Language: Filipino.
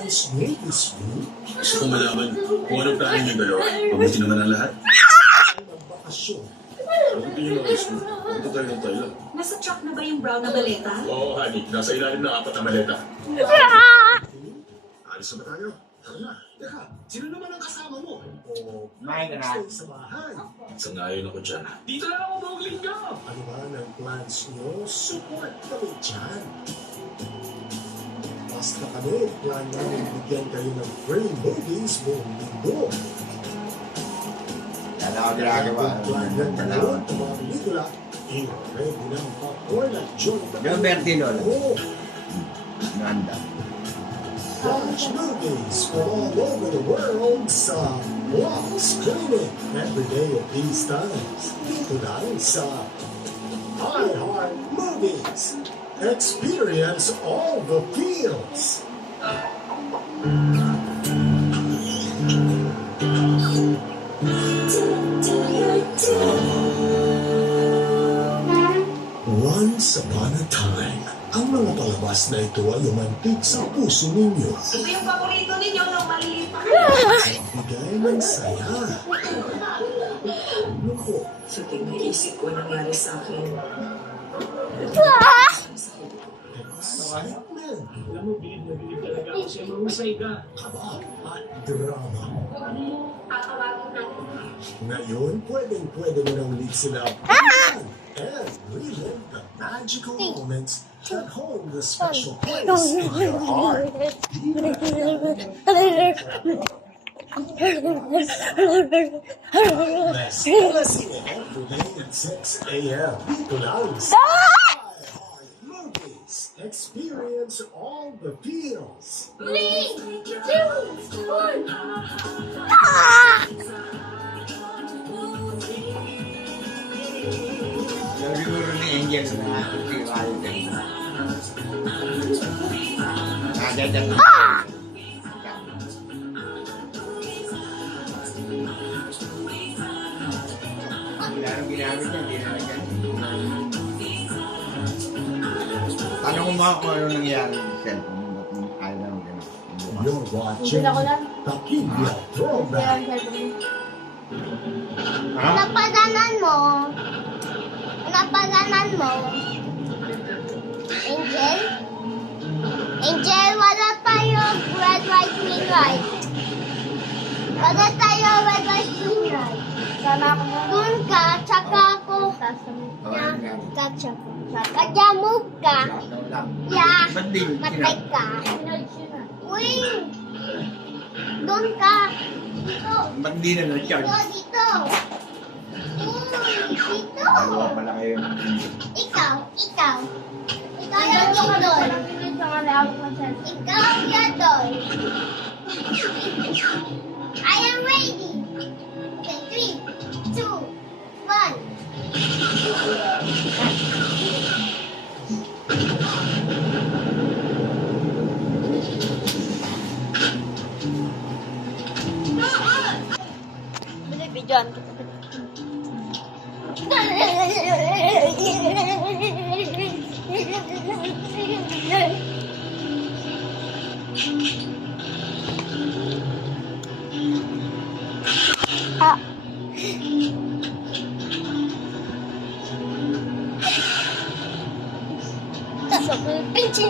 plans niyo this week? Gusto ko malaman kung anong plano niyo dalawa. Mabuti naman ang lahat. Ay, magbakasyon. Mabuti niyo na gusto. Mabuti tayo ng Thailand. Nasa truck na ba yung brown na baleta? Oo, honey. Nasa ilalim ng 4 na maleta. Alis na ba tayo? Tara na. Teka, sino naman ang kasama mo? O, Kumain ka na. stay sa bahay. Sangayon ako dyan. Dito na ako buong linggo! Ano ba ang plans niyo? Support kami dyan. Basta kami, plan namin bigyan kayo ng free movies buong linggo. Yan ako ginagawa. Plan ng dalawang ng mga pelikula, ready ng popcorn at joint na Yung Bertino, no? Oo. Nanda. Watch movies from all over the world sa Block Streaming every day at these times. Dito lang sa iHeart Movies. Experience all the feels. Once upon a time, ang mga palabas na ito ay umantig sa puso ninyo. Ito yung paborito ninyo nung maliit pa Bigay ng saya. Ano po? Sa tingin ko nangyari sa akin. Excitement. Alam mo, bilib na bilib talaga ako sa'yo. Mahusay ka. Kaba at drama. Tatawagin na. Ngayon, pwede mo na ulit sila and relive the magical moments that hold the special place in your heart. Escuela Cine every day at 6 a.m. Dito lang sa iHeart Movies. Experience all the feels. 3, 2, 1. Yung siguro ni Angel na tiwala din. Dyan. Larang ginamit niya, hindi na nagyan. Paano kung ano nangyari sa cellphone? Ayaw na mo ganun. You're watching Takibia Throwback. Ha? Napadanan mo. Angel? Angel, wala tayo red, white, green, white. Wala tayo red, white, green, white. Sana ako na. Doon ka, tsaka ako. Tsaka move ka. Yeah. Ba't di? Matay ka. Uy! Doon ka. Dito. Ba't di na na-charge? Dito. Uy, dito. Dalawa pala kayo. Ikaw. Ikaw yung idol. Ikaw yung idol. I am ready. Okay, 3, 2, 1. Binibidyoan kita. Pinci.